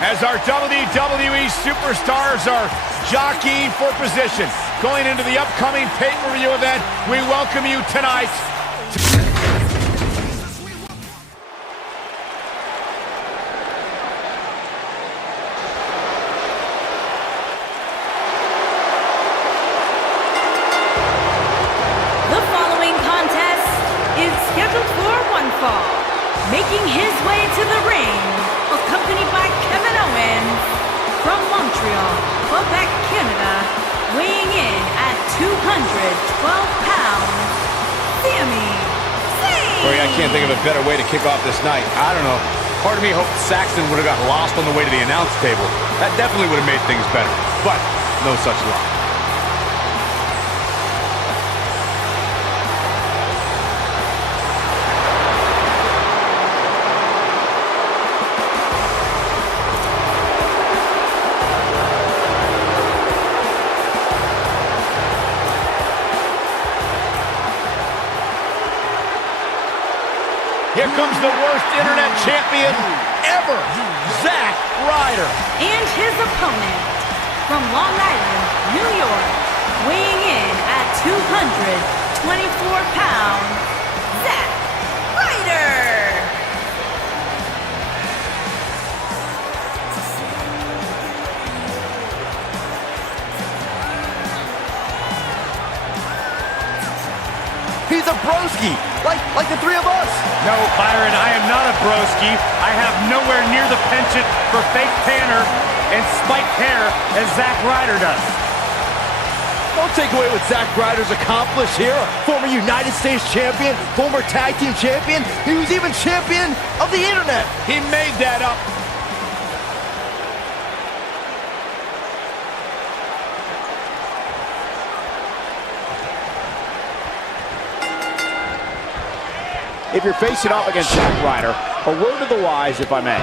As our WWE superstars are jockeying for position, going into the upcoming pay-per-view event, we welcome you tonight. The following contest is scheduled for one fall. Making his way to the ring, accompanied by Kevin Owens from Montreal, Quebec, Canada, weighing in at 212 pounds, Sami Zayn. Corey, I can't think of a better way to kick off this night. I don't know. Part of me hoped Saxton would have got lost on the way to the announce table. That definitely would have made things better, but no such luck. Here comes the worst internet champion ever, Zack Ryder. And his opponent from Long Island, New York, weighing in at 224 pounds, Zack Ryder. He's a broski, like the three of us. No, Byron, I am not a broski. I have nowhere near the penchant for fake tanner and spiked hair as Zack Ryder does. Don't take away what Zack Ryder's accomplished here. Former United States champion, former tag team champion. He was even champion of the internet. He made that up. If you're facing off against Zack Ryder, a word to the wise, if I may.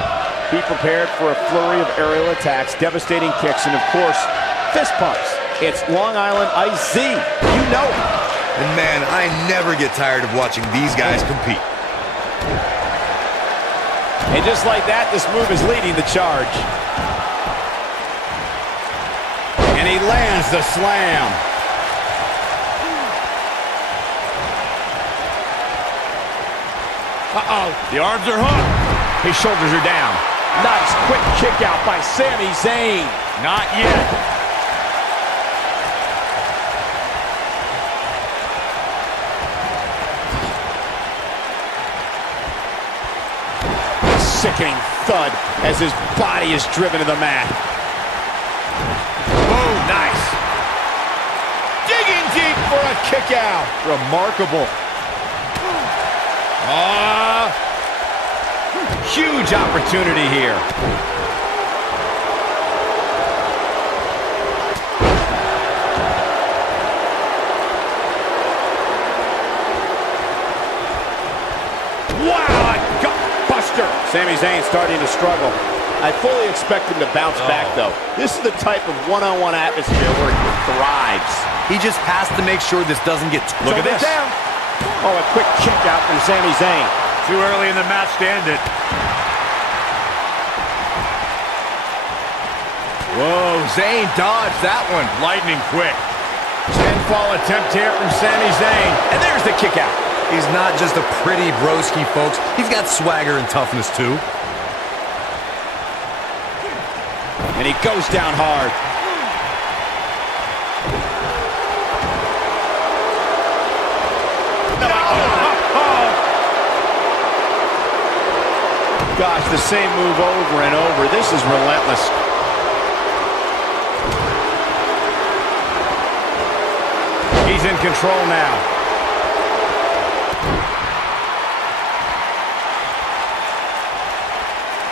Be prepared for a flurry of aerial attacks, devastating kicks, and of course, fist pumps. It's Long Island Ice Z. You know it. And man, I never get tired of watching these guys compete. And just like that, this move is leading the charge. And he lands the slam. Uh-oh, the arms are hooked. His shoulders are down. Nice quick kick out by Sami Zayn. Not yet. A sickening thud as his body is driven to the mat. Oh, nice. Digging deep for a kick out. Remarkable. Huge opportunity here. Wow, a gut buster. Sami Zayn starting to struggle. I fully expect him to bounce back, though. This is the type of one-on-one atmosphere where he thrives. He just has to make sure this doesn't get too Look at this. Down. Oh, a quick kick out from Sami Zayn. Too early in the match to end it. Whoa, Zayn dodged that one. Lightning quick. Pinfall attempt here from Sami Zayn. And there's the kick out. He's not just a pretty broski, folks. He's got swagger and toughness, too. And he goes down hard. Gosh, the same move over and over. This is relentless. He's in control now.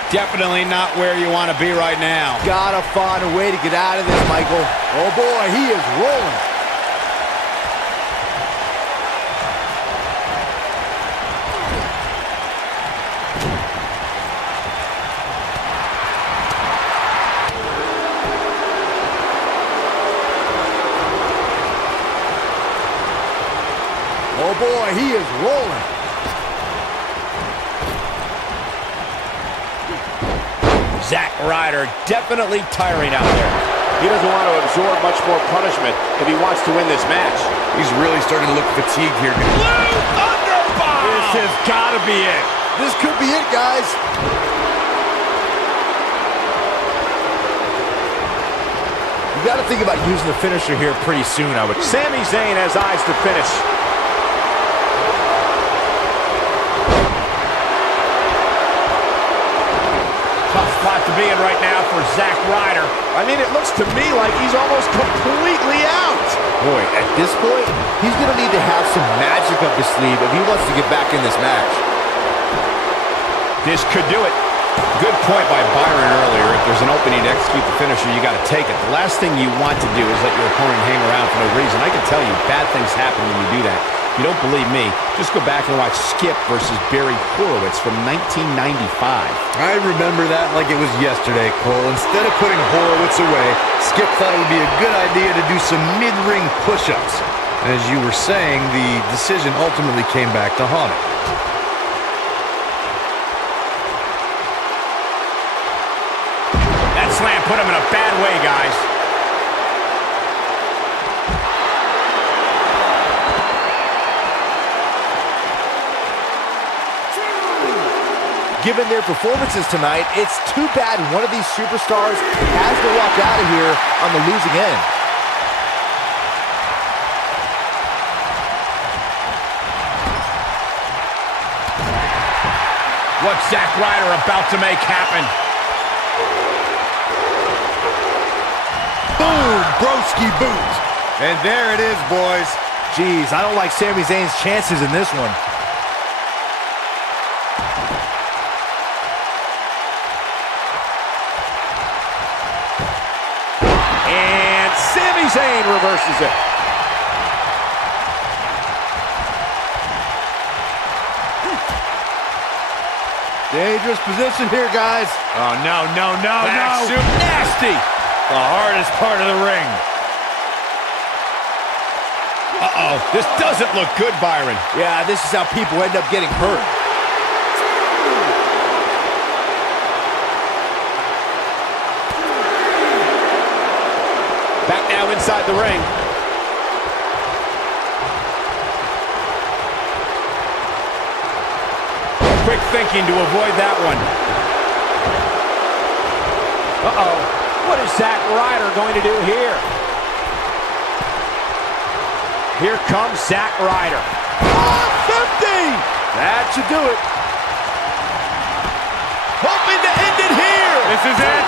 Definitely not where you want to be right now. Gotta find a way to get out of this, Michael. Oh boy, he is rolling. Oh boy, he is rolling. Zack Ryder definitely tiring out there. He doesn't want to absorb much more punishment if he wants to win this match. He's really starting to look fatigued here. Blue Thunderbomb! This has got to be it. This could be it, guys. You got to think about using the finisher here pretty soon, I would. Sami Zayn has eyes to finish. Tough spot to be in right now for Zack Ryder. I mean, it looks to me like he's almost completely out. Boy, at this point, he's going to need to have some magic up his sleeve if he wants to get back in this match. This could do it. Good point by Byron earlier. If there's an opening to execute the finisher, you got to take it. The last thing you want to do is let your opponent hang around for no reason. I can tell you, bad things happen when you do that. If you don't believe me, just go back and watch Skip versus Barry Horowitz from 1995. I remember that like it was yesterday, Cole. Instead of putting Horowitz away, Skip thought it would be a good idea to do some mid-ring push-ups. As you were saying, the decision ultimately came back to haunt him. That slam put him in a bad way, guys. Given their performances tonight, it's too bad one of these superstars has to walk out of here on the losing end. What's Zack Ryder about to make happen? Boom! Broski boot! And there it is, boys. Jeez, I don't like Sami Zayn's chances in this one. And Sami Zayn reverses it. Dangerous position here, guys. Oh, no, no, no, Back no. soup, nasty. The hardest part of the ring. Uh-oh, this doesn't look good, Byron. Yeah, this is how people end up getting hurt. Back now inside the ring. Quick thinking to avoid that one. Uh-oh. What is Zack Ryder going to do here? Here comes Zack Ryder. 150! That should do it. Hoping to end it here. This is it.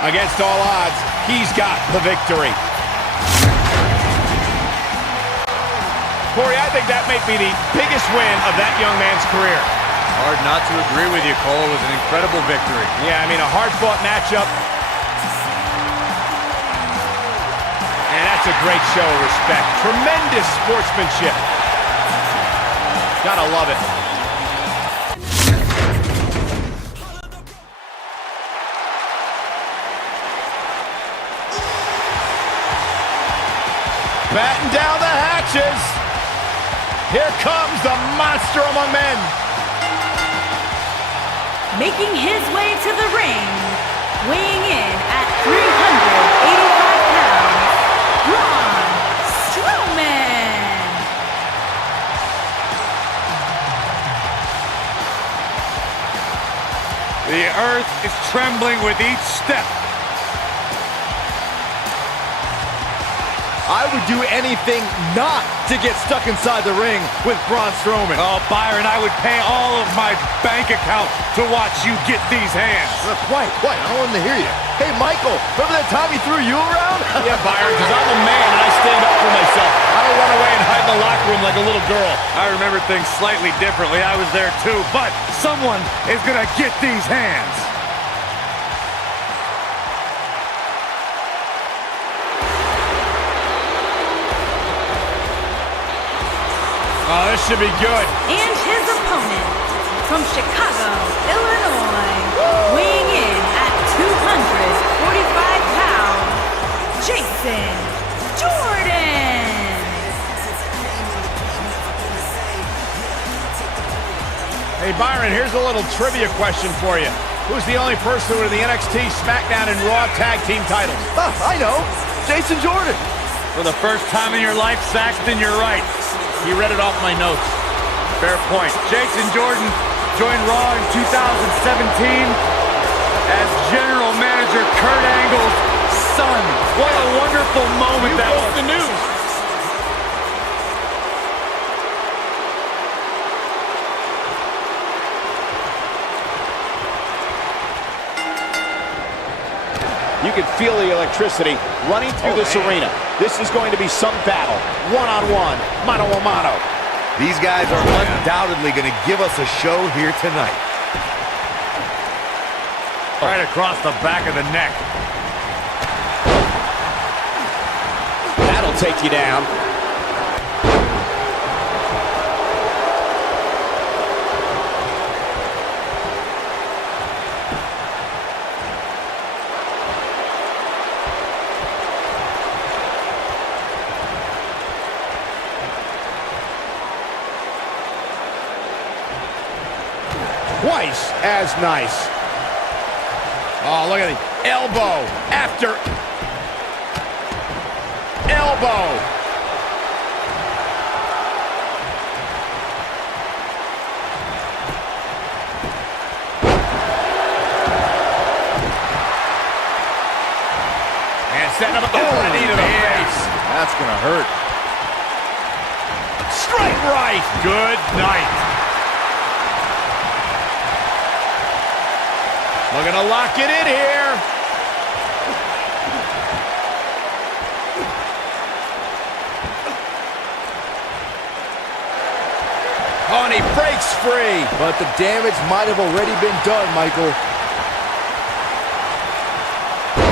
3! Against all odds, he's got the victory. Corey, I think that may be the biggest win of that young man's career. Hard not to agree with you, Cole. It was an incredible victory. Yeah, I mean, a hard-fought matchup. And that's a great show of respect. Tremendous sportsmanship. Gotta love it. Batten down the hatches. Here comes the monster among men. Making his way to the ring, weighing in at 385 pounds, Braun Strowman. The earth is trembling with each step. I would do anything not to get stuck inside the ring with Braun Strowman. Oh, Byron, I would pay all of my bank account to watch you get these hands. Quiet. I don't want to hear you. Hey, Michael, remember that time he threw you around? Yeah, Byron, because I'm a man and I stand up for myself. I don't run away and hide in the locker room like a little girl. I remember things slightly differently. I was there too, but someone is going to get these hands. Oh, this should be good. And his opponent, from Chicago, Illinois, weighing in at 245 pounds, Jason Jordan. Hey, Byron, here's a little trivia question for you. Who's the only person with the NXT, SmackDown, and Raw Tag Team titles? Oh, I know. Jason Jordan. For the first time in your life, Saxton, you're right. He read it off my notes. Fair point. Jason Jordan joined Raw in 2017 as General Manager Kurt Angle's son. What a wonderful moment that was. The news. You can feel the electricity running through this arena. This is going to be some battle. One-on-one, mano-a-mano. These guys are undoubtedly going to give us a show here tonight. Right across the back of the neck. That'll take you down. Twice as nice. Oh, look at the elbow after elbow. And setting up a knee to the face. That's going to hurt. Straight right. Good night. Looking to lock it in here. Oh, and he breaks free. But the damage might have already been done, Michael.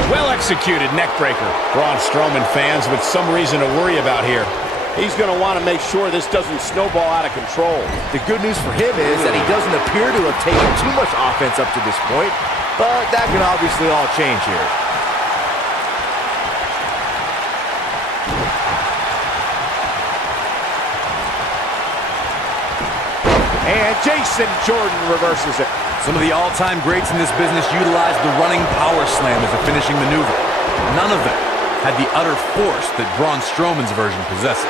Well executed neck breaker. Braun Strowman fans with some reason to worry about here. He's going to want to make sure this doesn't snowball out of control. The good news for him is that he doesn't appear to have taken too much offense up to this point, but that can obviously all change here. And Jason Jordan reverses it. Some of the all-time greats in this business utilized the running power slam as a finishing maneuver. None of them had the utter force that Braun Strowman's version possesses.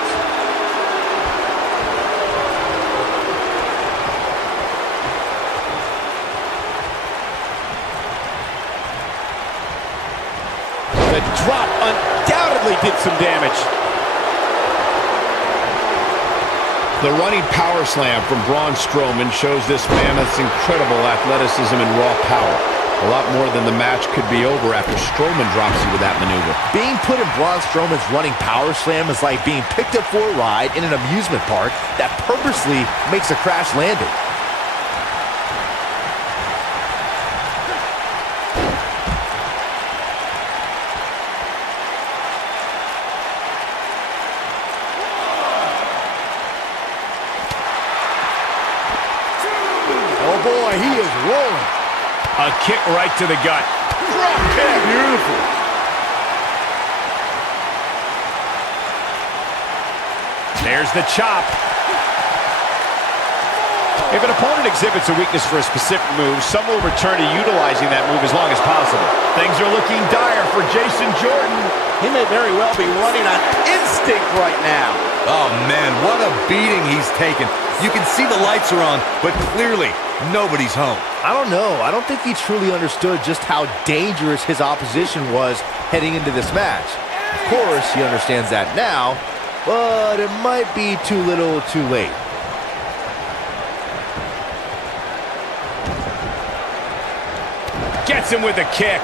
The drop undoubtedly did some damage. The running power slam from Braun Strowman shows this mammoth's incredible athleticism and raw power. A lot more than the match could be over after Strowman drops you with that maneuver. Being put in Braun Strowman's running power slam is like being picked up for a ride in an amusement park that purposely makes a crash landing. Oh boy, he is rolling. A kick right to the gut. Drop kick. Beautiful. There's the chop. If an opponent exhibits a weakness for a specific move, some will return to utilizing that move as long as possible. Things are looking dire for Jason Jordan. He may very well be running on instinct right now. Oh, man, what a beating he's taken. You can see the lights are on, but clearly nobody's home. I don't know. I don't think he truly understood just how dangerous his opposition was heading into this match. Of course, he understands that now, but it might be too little too late. Gets him with a kick.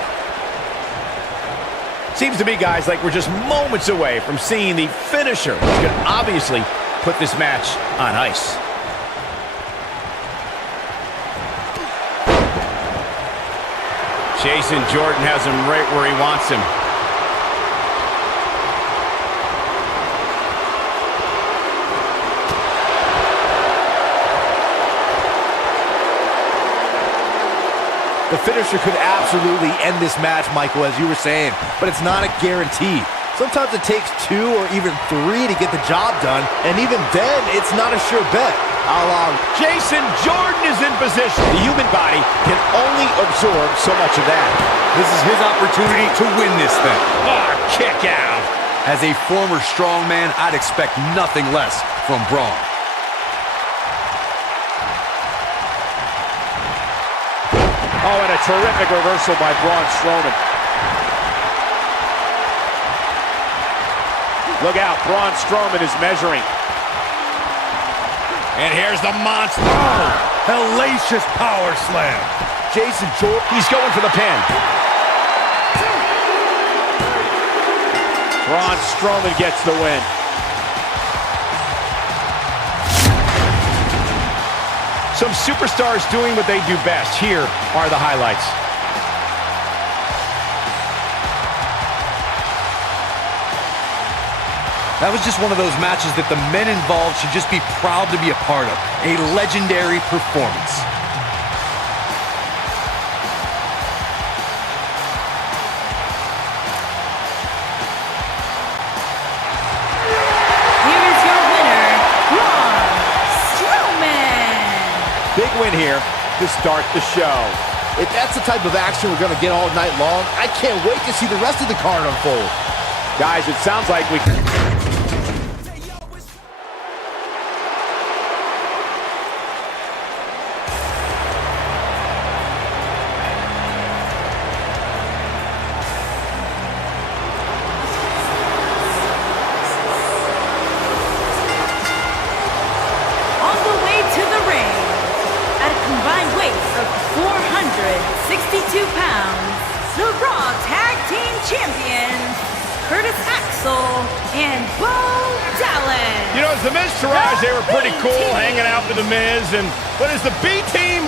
Seems to me, guys, like we're just moments away from seeing the finisher, which could obviously put this match on ice. Jason Jordan has him right where he wants him. The finisher could absolutely end this match, Michael, as you were saying, but it's not a guarantee. Sometimes it takes 2 or even 3 to get the job done, and even then, it's not a sure bet. How long? Jason Jordan is in position. The human body can only absorb so much of that. This is his opportunity to win this thing. Oh, kick out. As a former strongman, I'd expect nothing less from Braun. Oh, and a terrific reversal by Braun Strowman. Look out, Braun Strowman is measuring. And here's the monster. Hellacious power slam. Jason Jordan. He's going for the pin. Braun Strowman gets the win. Some superstars doing what they do best. Here are the highlights. That was just one of those matches that the men involved should just be proud to be a part of. A legendary performance. Here is your winner, Braun Strowman. Big win here to start the show. If that's the type of action we're going to get all night long, I can't wait to see the rest of the card unfold. Guys, it sounds like we... On the way to the ring, at a combined weight of 462 pounds, the Raw Tag Team Champions, Curtis Axel and Bo Dallas. You know, as the Miz Taraj, they were pretty cool hanging out with the Miz. But as the B team,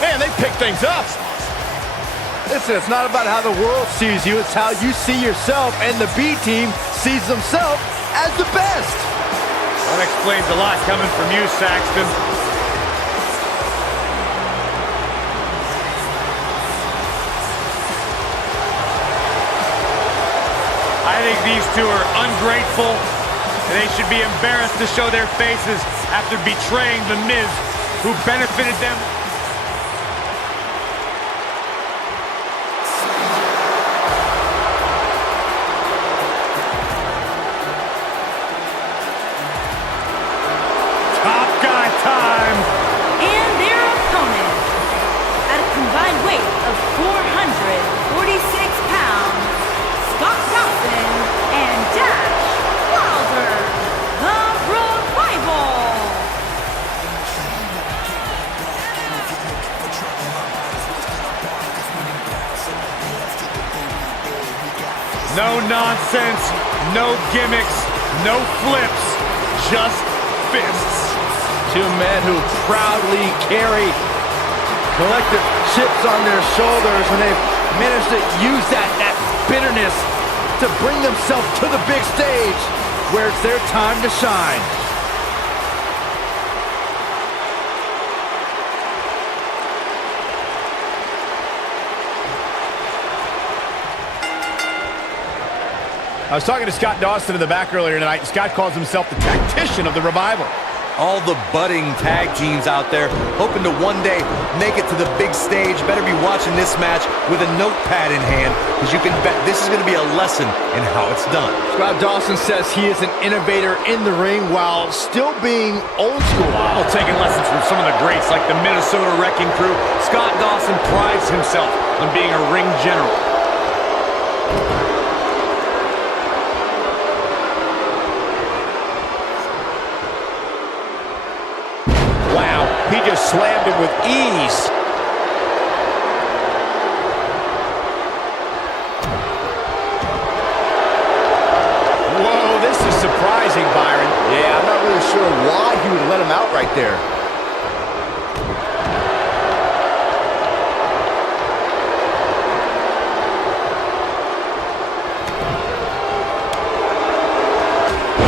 man, they pick things up. Listen, it's not about how the world sees you, it's how you see yourself, and the B team sees themselves as the best. That explains a lot coming from you, Saxton. I think these two are ungrateful, and they should be embarrassed to show their faces after betraying the Miz, who benefited them. Top guy time. And their opponent, at a combined weight of 446 pounds, Scott Dawson and Dash Wilder, the Revival. No nonsense, no gimmicks, no flips, just fists. Two men who proudly carry collective chips on their shoulders, and they've managed to use that bitterness to bring themselves to the big stage where it's their time to shine. I was talking to Scott Dawson in the back earlier tonight, and Scott calls himself the tactician of the Revival. All the budding tag teams out there hoping to one day make it to the big stage better be watching this match with a notepad in hand, because you can bet this is going to be a lesson in how it's done. Scott Dawson says he is an innovator in the ring while still being old school. While taking lessons from some of the greats like the Minnesota Wrecking Crew, Scott Dawson prides himself on being a ring general. Wow, he just slammed him with ease. Whoa, this is surprising, Byron. Yeah, I'm not really sure why he would let him out right there.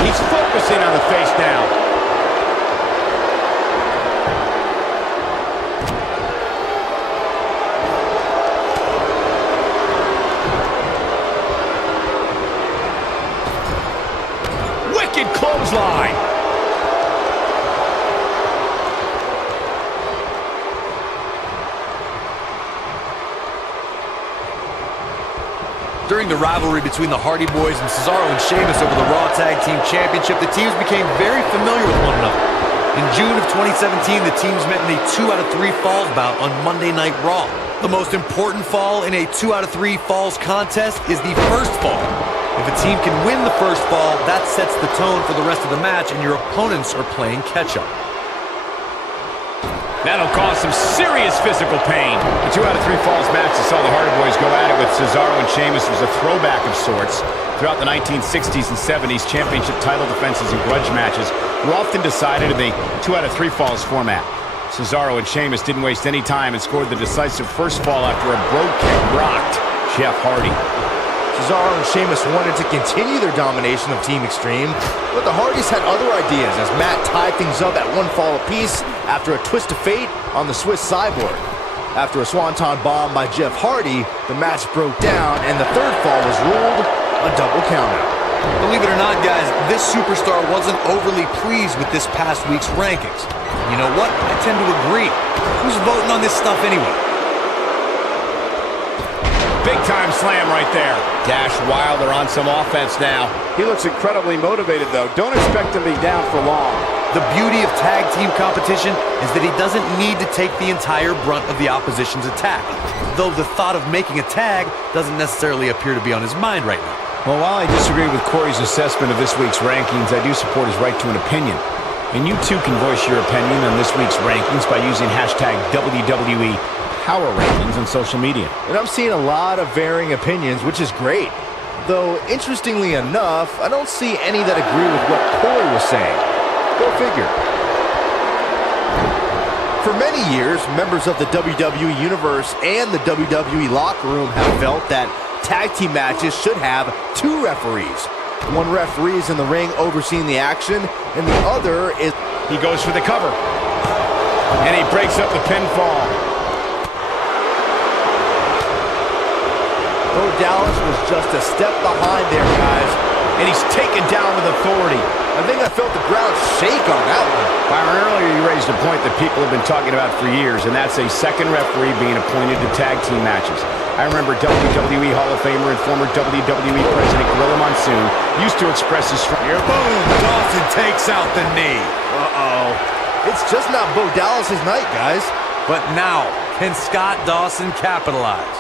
He's focusing on the face now. During the rivalry between the Hardy Boys and Cesaro and Sheamus over the Raw Tag Team Championship, the teams became very familiar with one another. In June of 2017, the teams met in a 2 out of 3 falls bout on Monday Night Raw. The most important fall in a 2 out of 3 falls contest is the first fall. If a team can win the first fall, that sets the tone for the rest of the match, and your opponents are playing catch-up. That'll cause some serious physical pain. The 2 out of 3 falls match that saw the Hardy Boys go at it with Cesaro and Sheamus was a throwback of sorts. Throughout the 1960s and 70s, championship title defenses and grudge matches were often decided in the 2 out of 3 falls format. Cesaro and Sheamus didn't waste any time and scored the decisive first fall after a brogue kick rocked Jeff Hardy. Cesaro and Sheamus wanted to continue their domination of Team Extreme, but the Hardys had other ideas as Matt tied things up at 1 fall apiece after a twist of fate on the Swiss Cyborg. After a swanton bomb by Jeff Hardy, the match broke down and the 3rd fall was ruled a double countout. Believe it or not, guys, this superstar wasn't overly pleased with this past week's rankings. You know what? I tend to agree. Who's voting on this stuff anyway? Big time slam right there. Dash Wilder on some offense now. He looks incredibly motivated, though. Don't expect him to be down for long. The beauty of tag team competition is that he doesn't need to take the entire brunt of the opposition's attack, though the thought of making a tag doesn't necessarily appear to be on his mind right now. Well, while I disagree with Corey's assessment of this week's rankings, I do support his right to an opinion. And you too can voice your opinion on this week's rankings by using hashtag WWE Power Rankings on social media. And I'm seeing a lot of varying opinions, which is great. Though, interestingly enough, I don't see any that agree with what Corey was saying. Go figure. For many years, members of the WWE Universe and the WWE locker room have felt that tag team matches should have 2 referees. One referee is in the ring overseeing the action, and the other is... He goes for the cover. And he breaks up the pinfall. Bo Dallas was just a step behind there, guys. And he's taken down with authority. I think I felt the ground shake on that one. Byron, earlier you raised a point that people have been talking about for years, and that's a second referee being appointed to tag team matches. I remember WWE Hall of Famer and former WWE President Gorilla Monsoon used to express his strong... Boom! Dawson takes out the knee. Uh-oh. It's just not Bo Dallas's night, guys. But now, can Scott Dawson capitalize?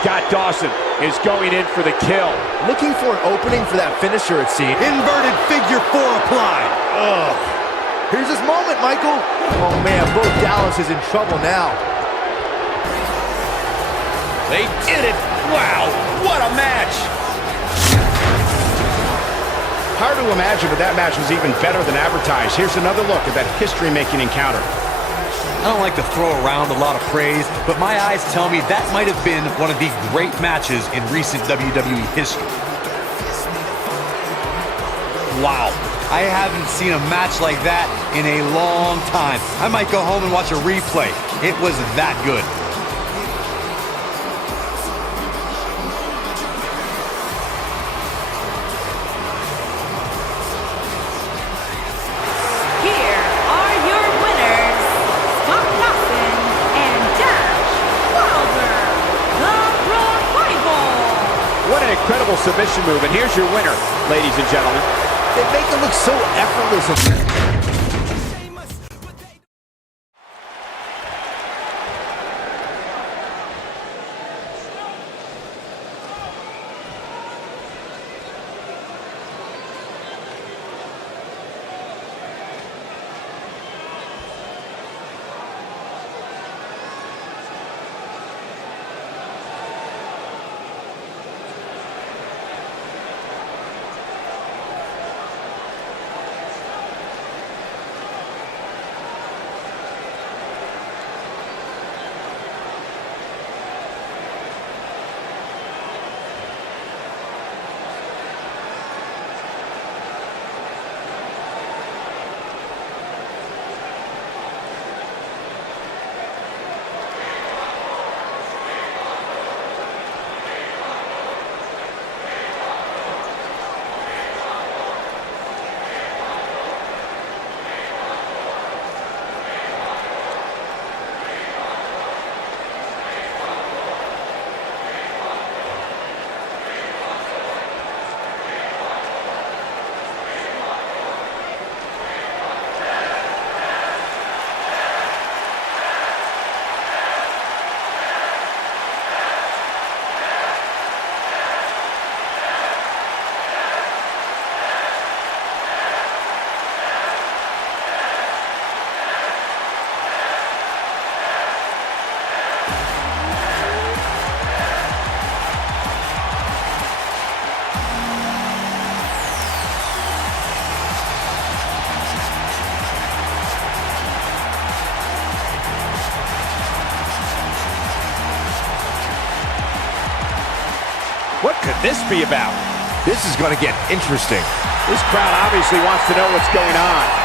Scott Dawson is going in for the kill. Looking for an opening for that finisher, it seems. Inverted figure 4 applied. Ugh. Here's his moment, Michael. Oh, man, Bo Dallas is in trouble now. They did it. Wow, what a match. Hard to imagine, but that match was even better than advertised. Here's another look at that history-making encounter. I don't like to throw around a lot of praise, but my eyes tell me that might have been one of the great matches in recent WWE history. Wow, I haven't seen a match like that in a long time. I might go home and watch a replay. It was that good. Incredible submission move, and here's your winner, ladies and gentlemen. They make it look so effortless. this be about? This is going to get interesting. This crowd obviously wants to know what's going on.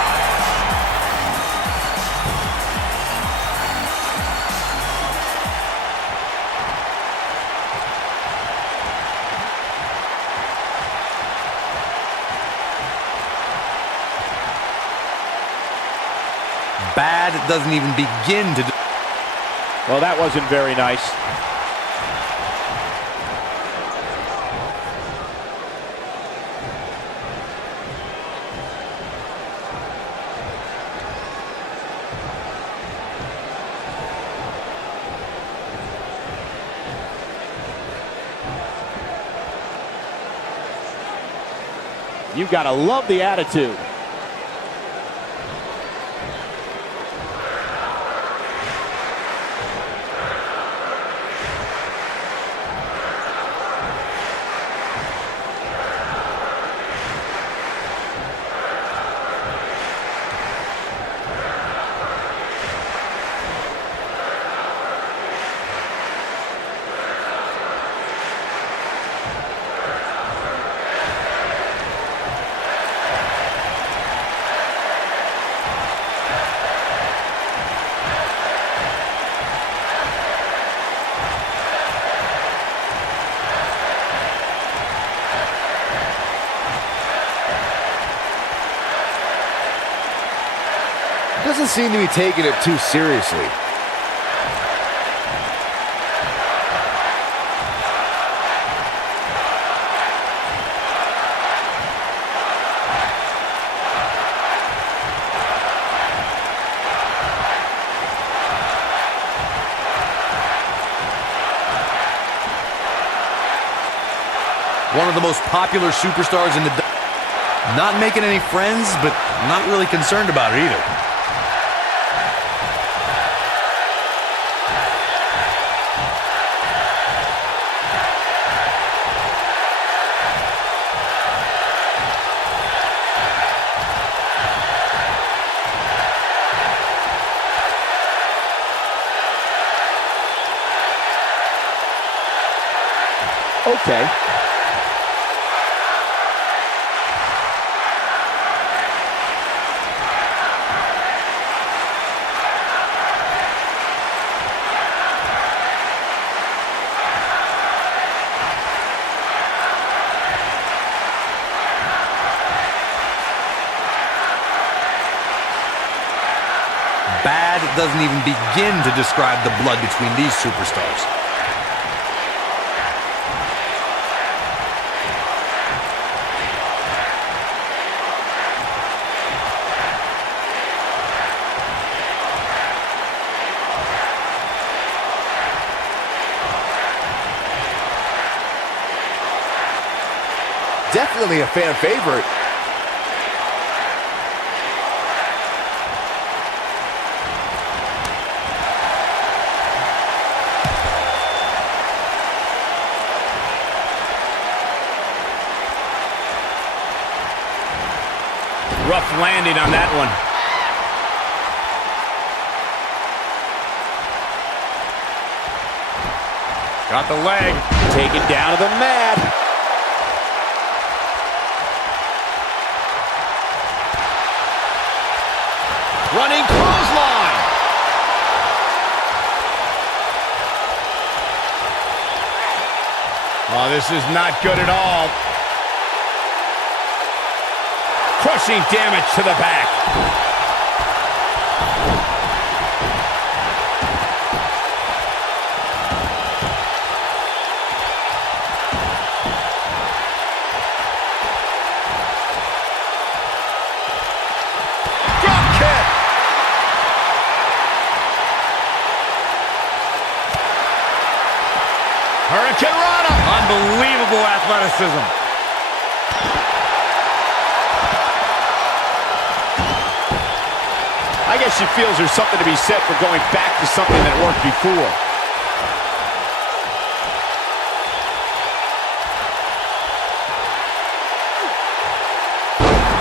Bad doesn't even begin to... Well, that wasn't very nice. You've got to love the attitude. Doesn't seem to be taking it too seriously. One of the most popular superstars in the... Not making any friends, but not really concerned about it either. Okay. Bad doesn't even begin to describe the blood between these superstars. Definitely a fan favorite. Rough landing on that one. Got the leg. Taken down to the mat. Running clothesline. Oh, this is not good at all. Crushing damage to the back. Drop kick. Hurricane Rana. Unbelievable athleticism. I guess she feels there's something to be said for going back to something that worked before.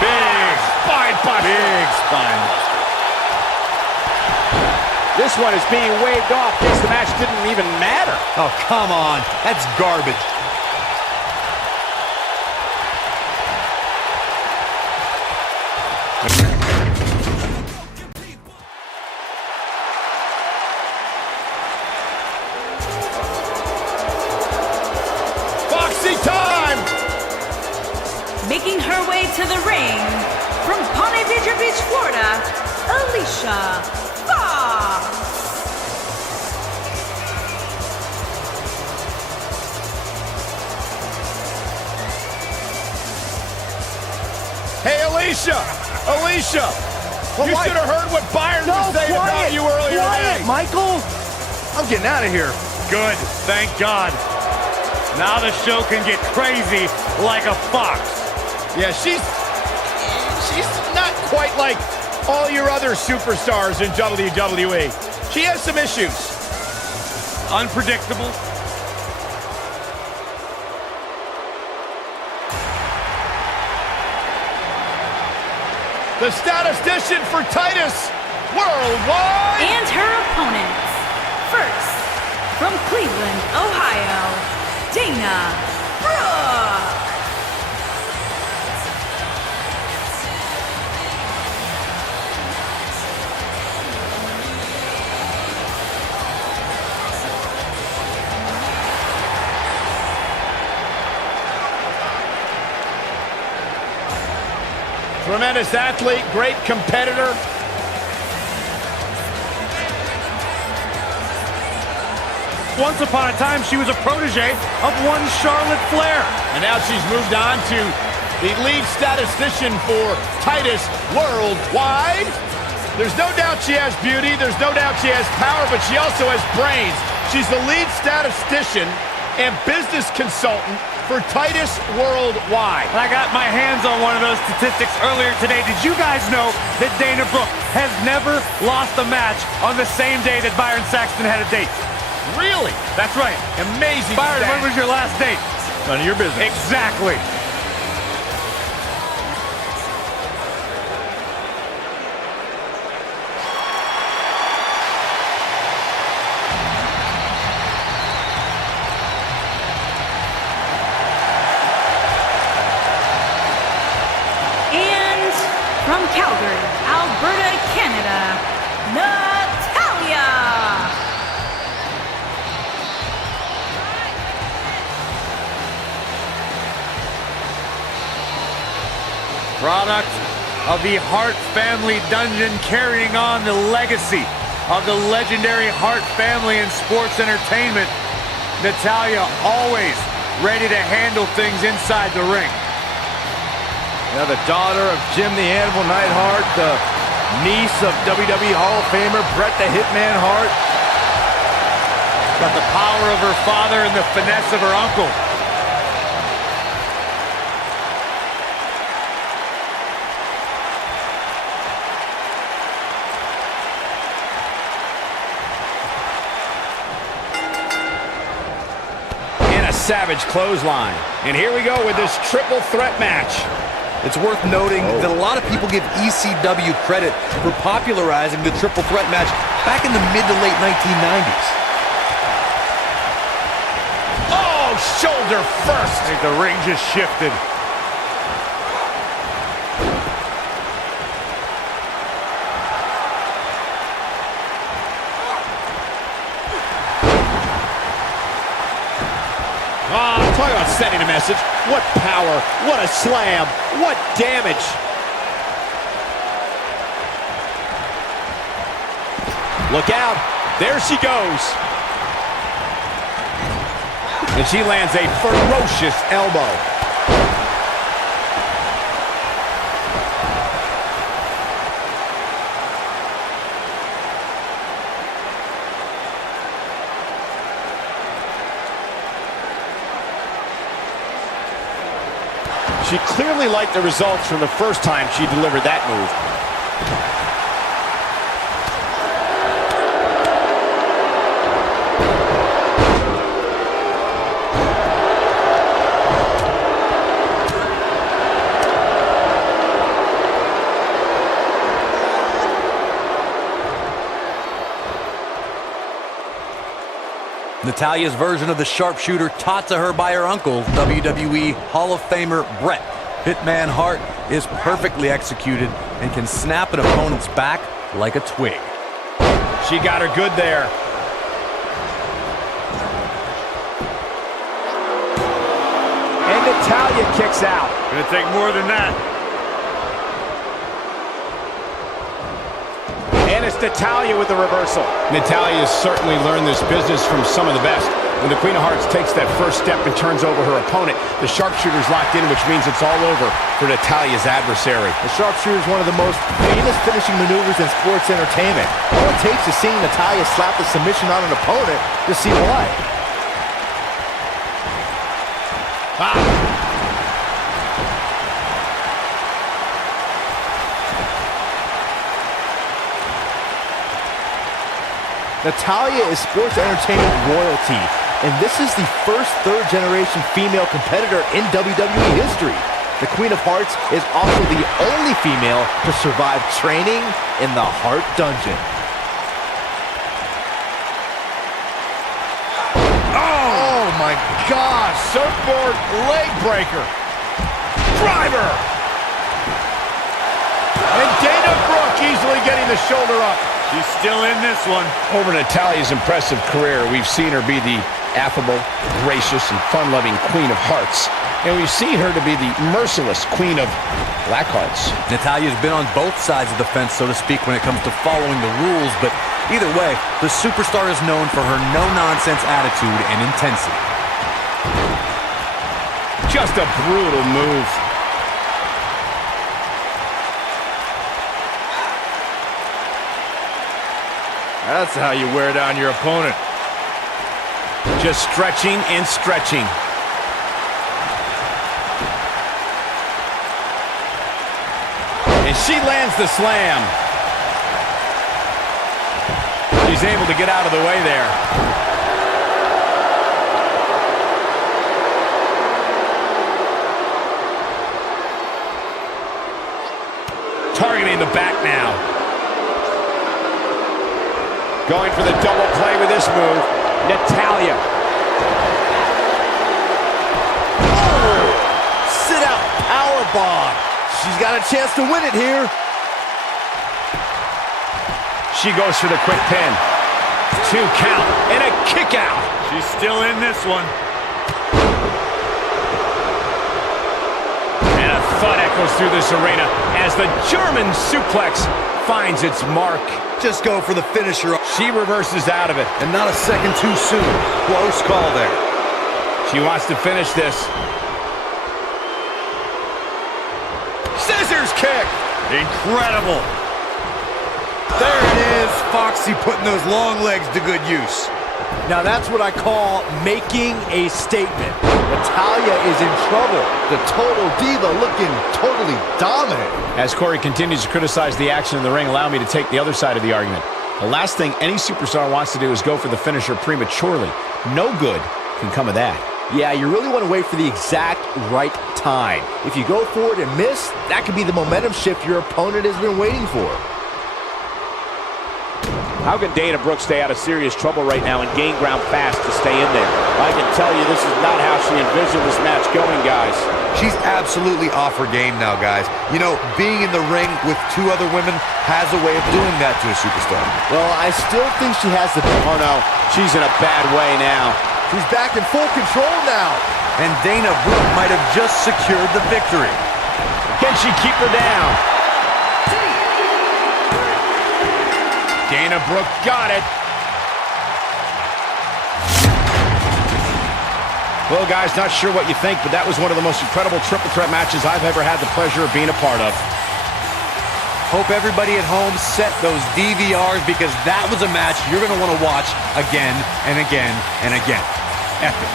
Big spine buster. Big spine buster. This one is being waved off. Guess the match didn't even matter. Oh, come on. That's garbage. Alicia Fox. Hey, Alicia! Alicia! Well, You should have heard what Byron was saying about you earlier quiet, today. Michael! I'm getting out of here. Good, thank God. Now the show can get crazy like a fox. Yeah, she's not quite like all your other superstars in WWE. She has some issues. Unpredictable. The statistician for Titus Worldwide. And her opponents. First, from Cleveland, Ohio, Dana Brooke. Tremendous athlete, great competitor. Once upon a time, she was a protege of one Charlotte Flair. And now she's moved on to the lead statistician for Titus Worldwide. There's no doubt she has beauty, there's no doubt she has power, but she also has brains. She's the lead statistician and business consultant for Titus Worldwide. I got my hands on one of those statistics earlier today. Did you guys know that Dana Brooke has never lost a match on the same day that Byron Saxton had a date? Really? That's right. Amazing. Byron, stat. when was your last date? None of your business. Exactly. And from Calgary, Alberta, Canada, Natalya. Product of the Hart family dungeon, carrying on the legacy of the legendary Hart family in sports entertainment. Natalya always ready to handle things inside the ring. Now the daughter of Jim the Animal Neidhart, the niece of WWE Hall of Famer Bret the Hitman Hart. Got the power of her father and the finesse of her uncle. Savage clothesline. And here we go with this triple threat match. It's worth noting that a lot of people give ECW credit for popularizing the triple threat match back in the mid to late 1990s. Oh, shoulder first. I think the ring just shifted. Talk about sending a message. What power, what a slam, what damage. Look out, there she goes. And she lands a ferocious elbow. She clearly liked the results from the first time she delivered that move. Natalya's version of the sharpshooter taught to her by her uncle, WWE Hall of Famer Bret Hitman Hart, is perfectly executed and can snap an opponent's back like a twig. She got her good there. And Natalya kicks out. Gonna take more than that. And it's Natalya with the reversal. Natalya has certainly learned this business from some of the best. When the Queen of Hearts takes that first step and turns over her opponent, the sharpshooter's locked in, which means it's all over for Natalya's adversary. The sharpshooter is one of the most famous finishing maneuvers in sports entertainment. All it takes is seeing Natalya slap the submission on an opponent to see why. Natalya is sports entertainment royalty, and this is the first third-generation female competitor in WWE history. The Queen of Hearts is also the only female to survive training in the Heart Dungeon. Oh my gosh! Surfboard leg breaker. Driver! And Dana Brooke easily getting the shoulder up. She's still in this one. Over Natalya's impressive career, we've seen her be the affable, gracious, and fun-loving Queen of Hearts. And we've seen her to be the merciless Queen of Black Hearts. Natalya's been on both sides of the fence, so to speak, when it comes to following the rules, but either way, the superstar is known for her no-nonsense attitude and intensity. Just a brutal move. That's how you wear down your opponent. Just stretching and stretching. And she lands the slam. She's able to get out of the way there. Targeting the back now. Going for the double play with this move. Natalya. Oh! Sit out powerbomb. She's got a chance to win it here. She goes for the quick pin. 2 count and a kick out. She's still in this one. And a thud echoes through this arena as the German suplex finds its mark. Just go for the finisher. She reverses out of it. And not a second too soon. Close call there. She wants to finish this. Scissors kick. Incredible. There it is. Foxy putting those long legs to good use. Now that's what I call making a statement. Natalya is in trouble. The total diva looking totally dominant. As Corey continues to criticize the action in the ring, allow me to take the other side of the argument. The last thing any superstar wants to do is go for the finisher prematurely. No good can come of that. Yeah, you really want to wait for the exact right time. If you go for it and miss, that could be the momentum shift your opponent has been waiting for. How can Dana Brooke stay out of serious trouble right now and gain ground fast to stay in there? I can tell you this is not how she envisioned this match going, guys. She's absolutely off her game now, guys. You know, being in the ring with 2 other women has a way of doing that to a superstar. Well, I still think she has the... Oh, no. She's in a bad way now. She's back in full control now. And Dana Brooke might have just secured the victory. Can she keep her down? Dana Brooke got it. Well, guys, not sure what you think, but that was one of the most incredible triple threat matches I've ever had the pleasure of being a part of. Hope everybody at home set those DVRs, because that was a match you're going to want to watch again and again and again. Epic.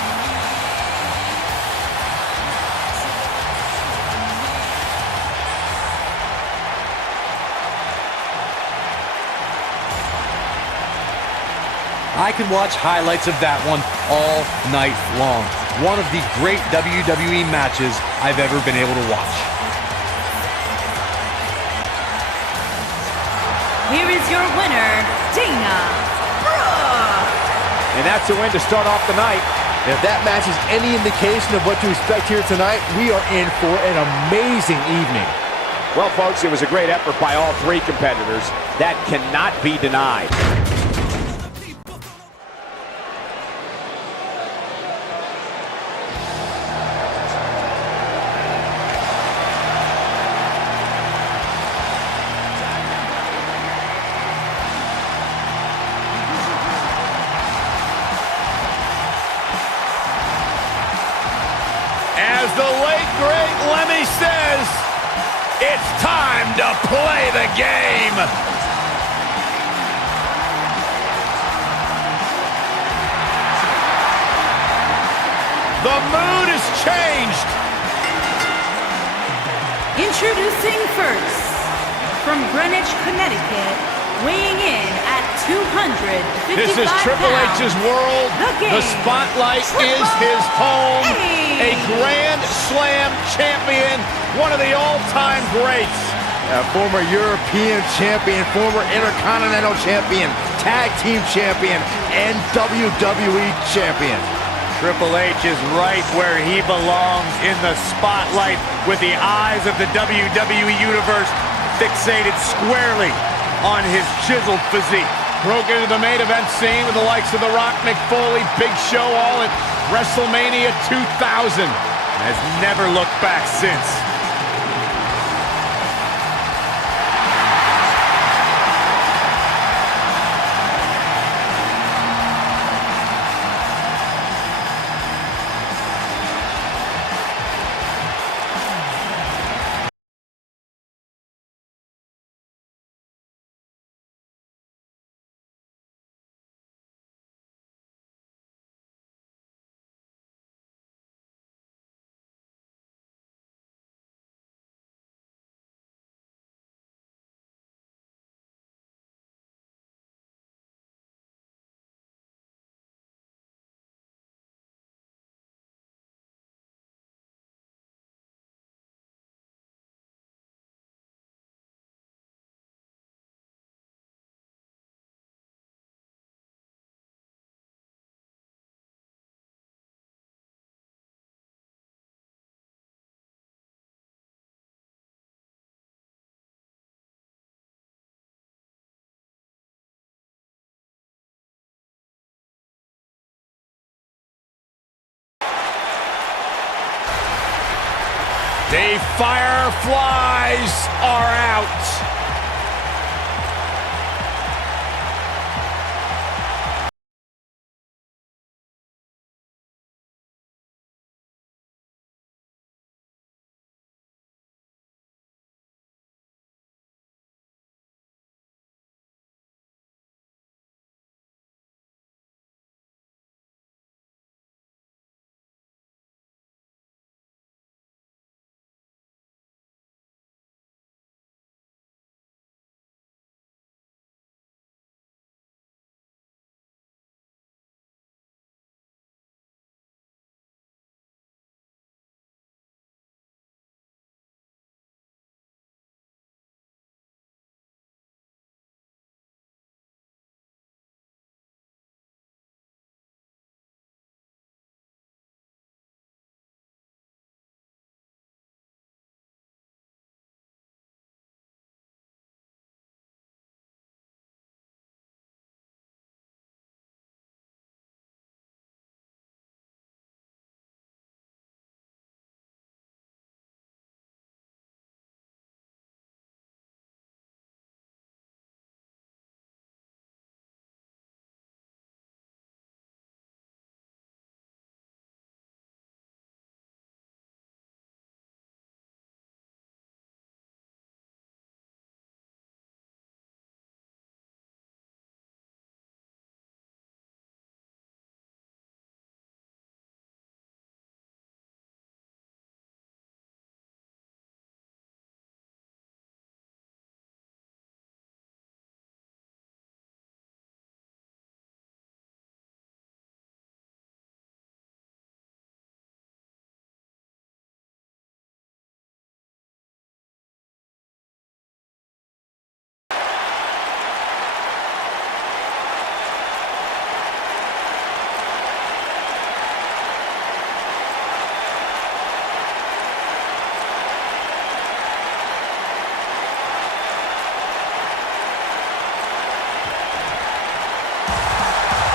I could watch highlights of that one all night long. One of the great WWE matches I've ever been able to watch. Here is your winner, Dana Brooke. And that's a win to start off the night. If that match is any indication of what to expect here tonight, we are in for an amazing evening. Well, folks, it was a great effort by all 3 competitors. That cannot be denied. the late, great Lemmy says, it's time to play the game. The mood has changed. Introducing first, from Greenwich, Connecticut, weighing in at 255 This is Triple H's world. The spotlight is his home. A Grand Slam champion, one of the all-time greats. Former European champion, former Intercontinental champion, Tag Team champion, and WWE champion. Triple H is right where he belongs, in the spotlight, with the eyes of the WWE Universe fixated squarely on his chiseled physique. Broke into the main event scene with the likes of The Rock, Mick Foley, Big Show, all at WrestleMania 2000. Has never looked back since. The Fireflies are out.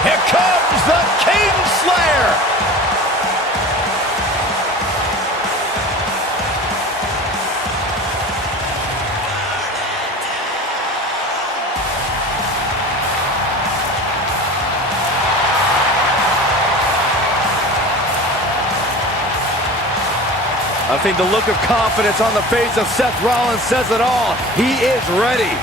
Here comes the Kingslayer. nothing. The look of confidence on the face of Seth Rollins says it all. He is ready.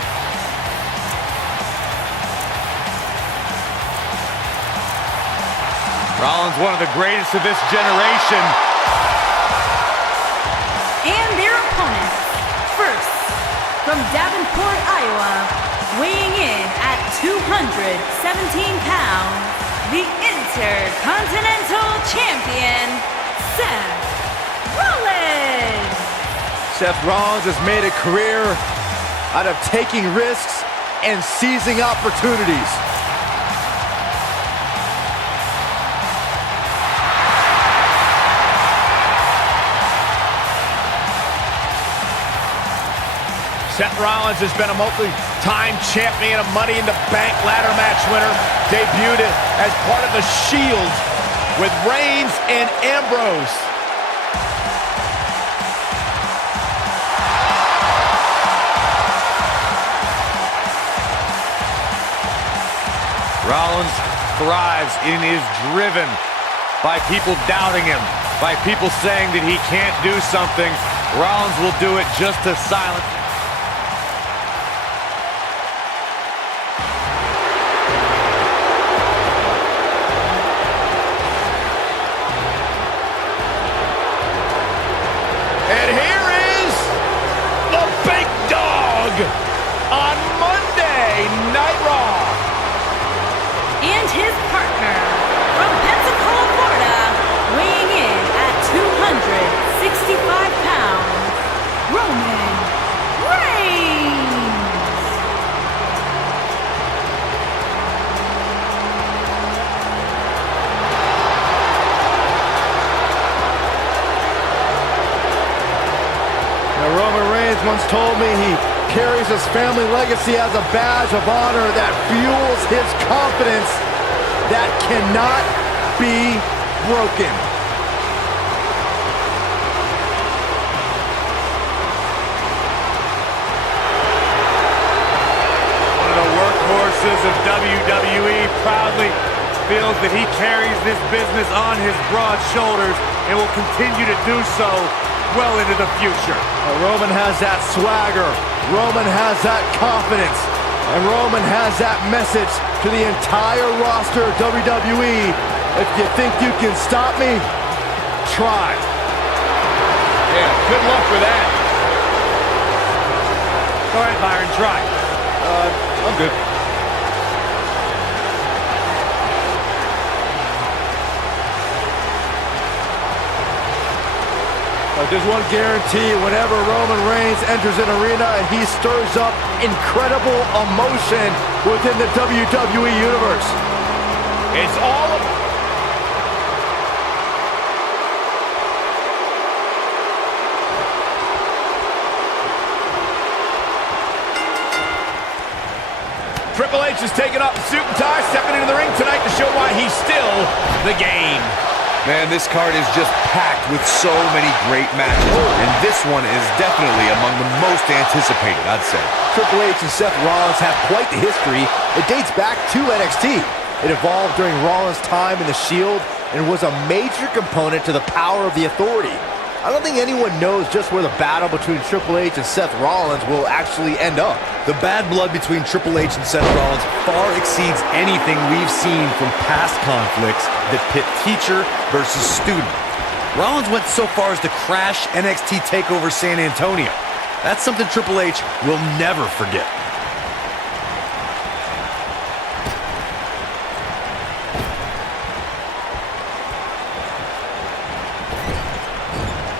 Rollins, one of the greatest of this generation. And their opponents, first, from Davenport, Iowa, weighing in at 217 pounds, the Intercontinental Champion, Seth Rollins. Seth Rollins has made a career out of taking risks and seizing opportunities. Seth Rollins has been a multi-time champion, a Money in the Bank ladder match winner. Debuted as part of the Shield with Reings and Ambrose. Rollins thrives and is driven by people doubting him, by people saying that he can't do something. Rollins will do it just to silence. And here is the big dog on Monday Night Raw. And his partner, from Pensacola, Florida, weighing in at 265 pounds, Roman Reigns. Now, Roman Reigns once told me he carries his family legacy as a badge of honor that fuels his confidence that cannot be broken. One of the workhorses of WWE proudly feels that he carries this business on his broad shoulders and will continue to do so well into the future. Roman has that swagger. Roman has that confidence. And Roman has that message to the entire roster of WWE. If you think you can stop me, try. Yeah, good luck with that. Go ahead, Byron, try. I'm good. There's one guarantee: whenever Roman Reigns enters an arena, he stirs up incredible emotion within the WWE Universe. It's all Triple H is taking off the suit and tie, stepping into the ring tonight to show why he's still the game. Man, this card is just packed with so many great matches, and this one is definitely among the most anticipated, I'd say. Triple H and Seth Rollins have quite the history. It dates back to NXT. It evolved during Rollins' time in the Shield and was a major component to the power of the Authority. I don't think anyone knows just where the battle between Triple H and Seth Rollins will actually end up. The bad blood between Triple H and Seth Rollins far exceeds anything we've seen from past conflicts that pit teacher versus student. Rollins went so far as to crash NXT TakeOver San Antonio. That's something Triple H will never forget.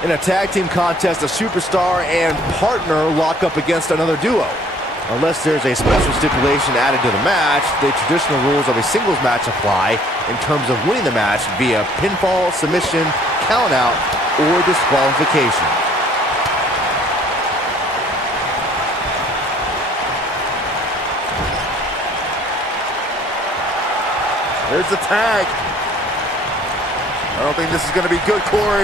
In a tag team contest, a superstar and partner lock up against another duo. Unless there's a special stipulation added to the match, the traditional rules of a singles match apply in terms of winning the match via pinfall, submission, countout, or disqualification. There's the tag. I don't think this is going to be good, Corey.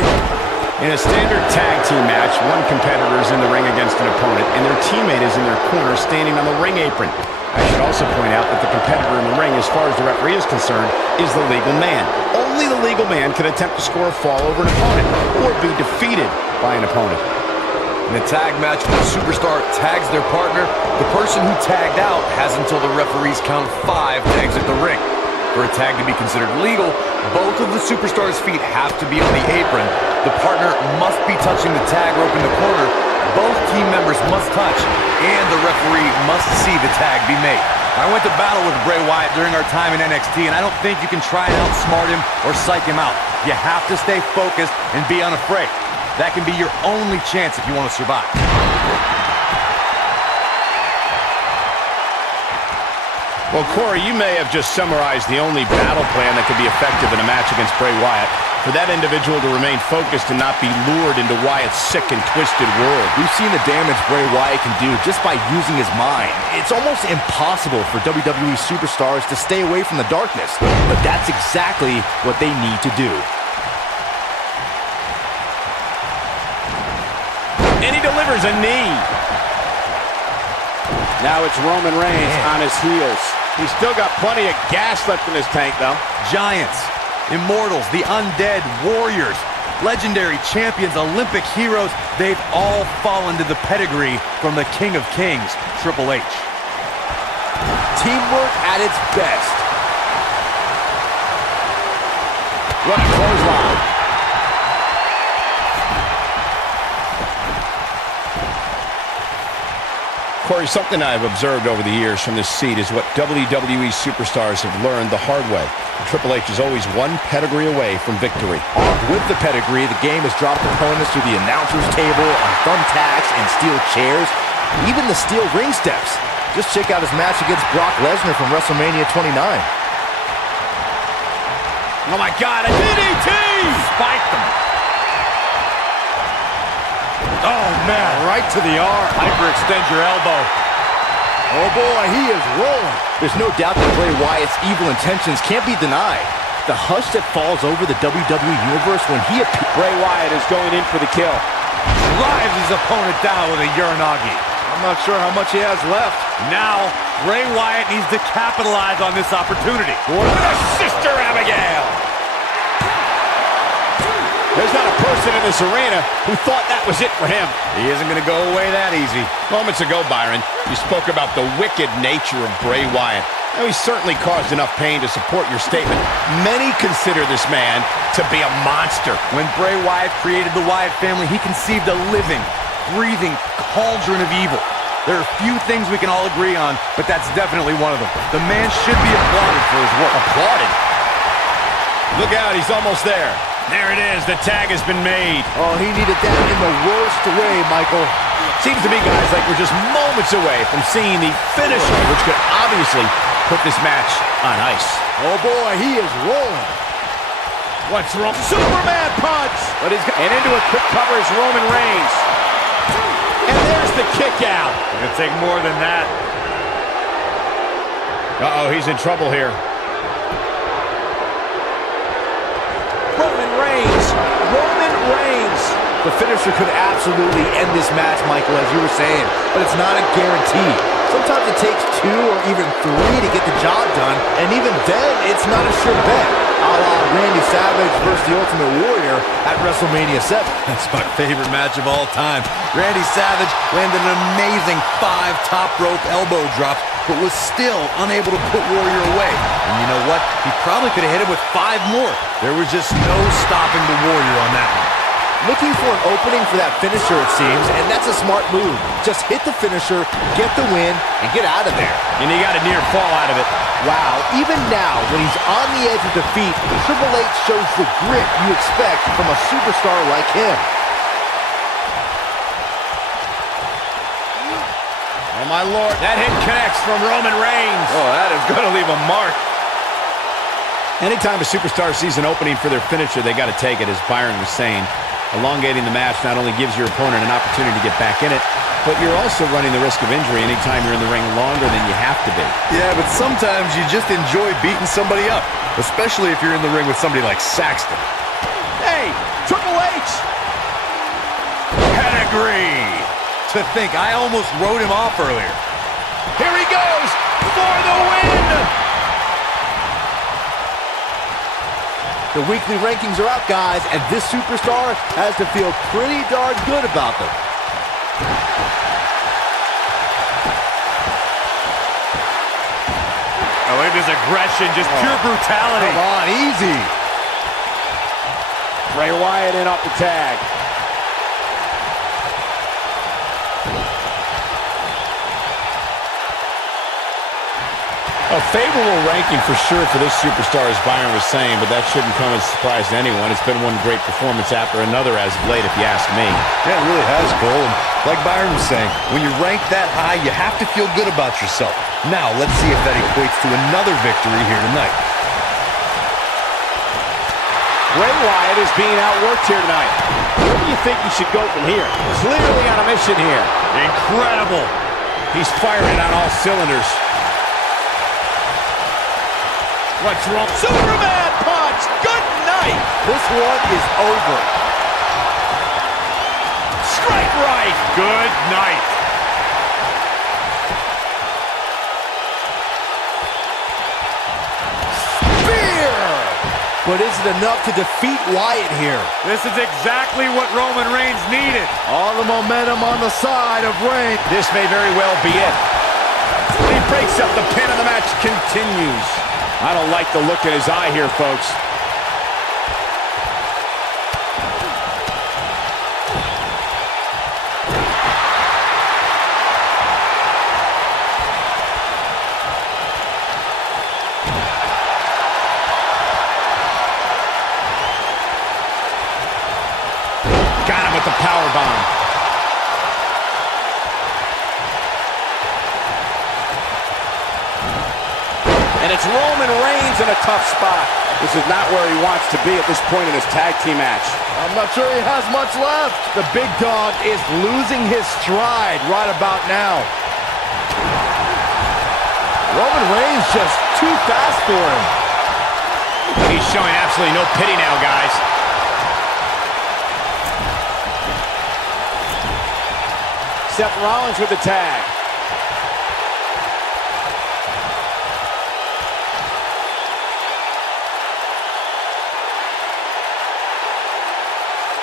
In a standard tag team match, one competitor is in the ring against an opponent, and their teammate is in their corner standing on the ring apron. I should also point out that the competitor in the ring, as far as the referee is concerned, is the legal man. Only Only the legal man can attempt to score a fall over an opponent or be defeated by an opponent. In a tag match, when a superstar tags their partner, the person who tagged out has until the referees count 5 to exit the ring. For a tag to be considered legal, both of the superstars' feet have to be on the apron. The partner must be touching the tag rope in the corner. Both team members must touch, and the referee must see the tag be made. I went to battle with Bray Wyatt during our time in NXT, and I don't think you can try and outsmart him or psych him out. You have to stay focused and be unafraid. That can be your only chance if you want to survive. Well, Corey, you may have just summarized the only battle plan that could be effective in a match against Bray Wyatt. For that individual to remain focused and not be lured into Wyatt's sick and twisted world. We've seen the damage Bray Wyatt can do just by using his mind. It's almost impossible for WWE superstars to stay away from the darkness, but that's exactly what they need to do. And he delivers a knee. Now it's Roman Reigns on his heels. He's still got plenty of gas left in his tank, though. Giants, immortals, the undead, warriors, legendary champions, Olympic heroes, they've all fallen to the pedigree from the King of Kings, Triple H. Teamwork at its best. What a clothesline. Corey, something I've observed over the years from this seat is what WWE superstars have learned the hard way. Triple H is always one pedigree away from victory. Armed with the pedigree, the game has dropped opponents through the announcer's table, on thumbtacks and steel chairs, even the steel ring steps. Just check out his match against Brock Lesnar from WrestleMania 29. Oh my God, a DDT! Spiked him. Oh, man, right to the arm. Hyperextend your elbow. Oh, boy, he is rolling. There's no doubt that Bray Wyatt's evil intentions can't be denied. The hush that falls over the WWE Universe when he appears. Bray Wyatt is going in for the kill. Drives his opponent down with a Uranagi. I'm not sure how much he has left. Now, Bray Wyatt needs to capitalize on this opportunity. What a sister Abigail! There's not a person in this arena who thought that was it for him. He isn't going to go away that easy. Moments ago, Byron, you spoke about the wicked nature of Bray Wyatt. Now, he's certainly caused enough pain to support your statement. Many consider this man to be a monster. When Bray Wyatt created the Wyatt family, he conceived a living, breathing cauldron of evil. There are few things we can all agree on, but that's definitely one of them. The man should be applauded for his work. Applauded? Look out, he's almost there. There it is, the tag has been made. Oh, he needed that in the worst way, Michael. Seems to me, guys, like we're just moments away from seeing the finisher, which could obviously put this match on ice. Oh, boy, he is rolling. What's wrong? Superman punch! But he's and into a quick cover is Roman Reigns. And there's the kick out. It's going to take more than that. Uh-oh, he's in trouble here. Roman Reigns. Roman Reigns. The finisher could absolutely end this match, Michael, as you were saying, but it's not a guarantee. Sometimes it takes 2 or even 3 to get the job done, and even then, it's not a sure bet. A la Randy Savage versus the Ultimate Warrior at WrestleMania 7. That's my favorite match of all time. Randy Savage landed an amazing 5 top rope elbow drops, but was still unable to put Warrior away. And you know what? He probably could have hit him with 5 more. There was just no stopping the Warrior on that one. Looking for an opening for that finisher, it seems, and that's a smart move. Just hit the finisher, get the win, and get out of there. And he got a near fall out of it. Wow, even now, when he's on the edge of defeat, Triple H shows the grit you expect from a superstar like him. Oh, my Lord. That hit connects from Roman Reigns. Oh, that is going to leave a mark. Anytime a superstar sees an opening for their finisher, they got to take it, as Byron was saying. Elongating the match not only gives your opponent an opportunity to get back in it, but you're also running the risk of injury anytime you're in the ring longer than you have to be. Yeah, but sometimes you just enjoy beating somebody up, especially if you're in the ring with somebody like Saxton. Hey, Triple H! Pedigree! To think, I almost wrote him off earlier. Here he goes for the win! The weekly rankings are out, guys, and this superstar has to feel pretty darn good about them. Oh, look at this aggression, just pure brutality. Come on, easy. Bray Wyatt in off the tag. A favorable ranking for sure for this superstar, as Byron was saying, but that shouldn't come as a surprise to anyone. It's been one great performance after another as of late, if you ask me. Yeah, it really has, Cole. And like Byron was saying, when you rank that high, you have to feel good about yourself. Now, let's see if that equates to another victory here tonight. Bray Wyatt is being outworked here tonight. Where do you think he should go from here? Clearly on a mission here. Incredible. He's firing on all cylinders. What's wrong? Superman punch! Good night! This one is over. Strike right. Good night. Spear! But is it enough to defeat Wyatt here? This is exactly what Roman Reigns needed. All the momentum on the side of Reigns. This may very well be it. He breaks up the pin and the match continues. I don't like the look in his eye here, folks. Got him with the powerbomb. And it's Roman Reigns in a tough spot. This is not where he wants to be at this point in his tag team match. I'm not sure he has much left. The big dog is losing his stride right about now. Roman Reigns just too fast for him. He's showing absolutely no pity now, guys. Seth Rollins with the tag.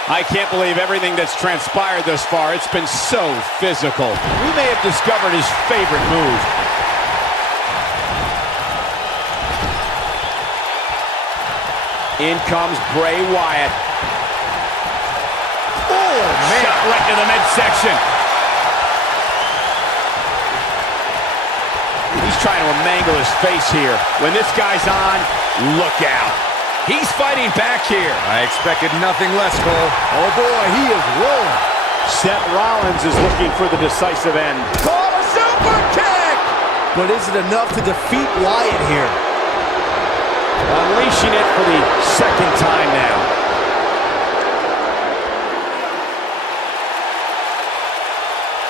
I can't believe everything that's transpired thus far. It's been so physical. We may have discovered his favorite move. In comes Bray Wyatt. Oh, man. Shot right to the midsection. He's trying to mangle his face here. When this guy's on, look out. He's fighting back here. I expected nothing less, Cole. Oh boy, he is rolling. Seth Rollins is looking for the decisive end. Call a super kick! But is it enough to defeat Wyatt here? Unleashing it for the second time now.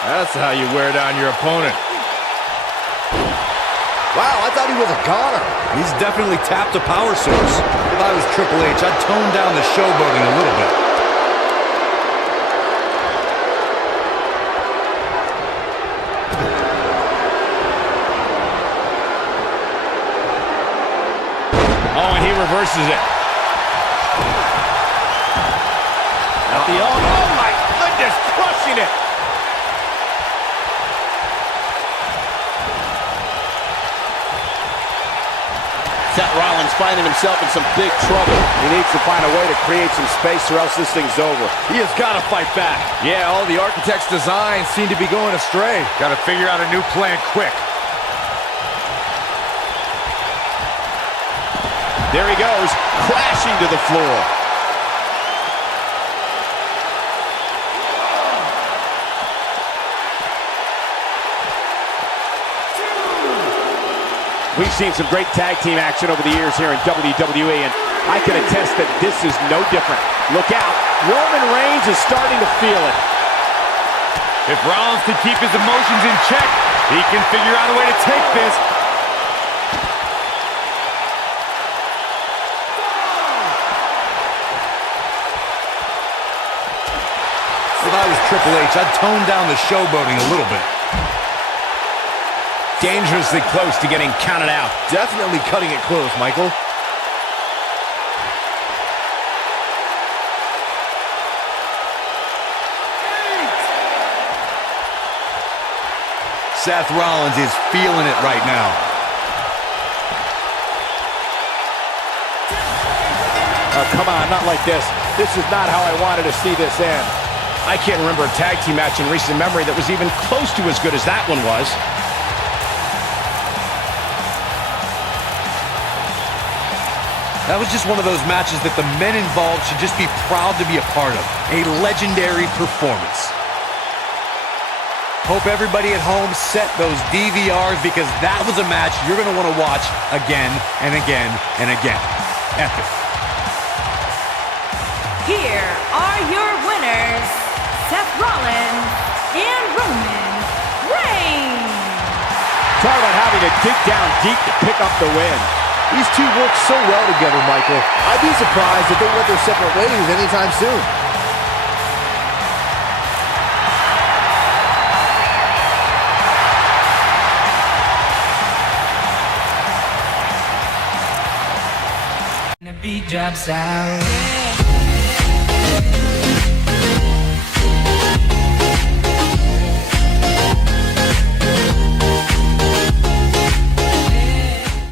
That's how you wear down your opponent. Wow, I thought he was a goner. He's definitely tapped a power source. If I was Triple H, I'd tone down the showboating a little bit. Oh, and he reverses it. At the elbow. Oh, my goodness, crushing it. Seth Rollins finding himself in some big trouble. He needs to find a way to create some space or else this thing's over. He has got to fight back. Yeah, all the architect's designs seem to be going astray. Got to figure out a new plan quick. There he goes, crashing to the floor. We've seen some great tag team action over the years here in WWE, and I can attest that this is no different. Look out, Roman Reigns is starting to feel it. If Rollins can keep his emotions in check, he can figure out a way to take this. If I was Triple H, I'd tone down the showboating a little bit. Dangerously close to getting counted out. Definitely cutting it close, Michael. Seth Rollins is feeling it right now. Oh, come on, not like this. This is not how I wanted to see this end. I can't remember a tag team match in recent memory that was even close to as good as that one was. That was just one of those matches that the men involved should just be proud to be a part of. A legendary performance. Hope everybody at home set those DVRs because that was a match you're going to want to watch again and again and again. Epic. Here are your winners, Seth Rollins and Roman Reigns. Talk about having to dig down deep to pick up the win. These two work so well together, Michael. I'd be surprised if they went their separate ways anytime soon. The beat drops out.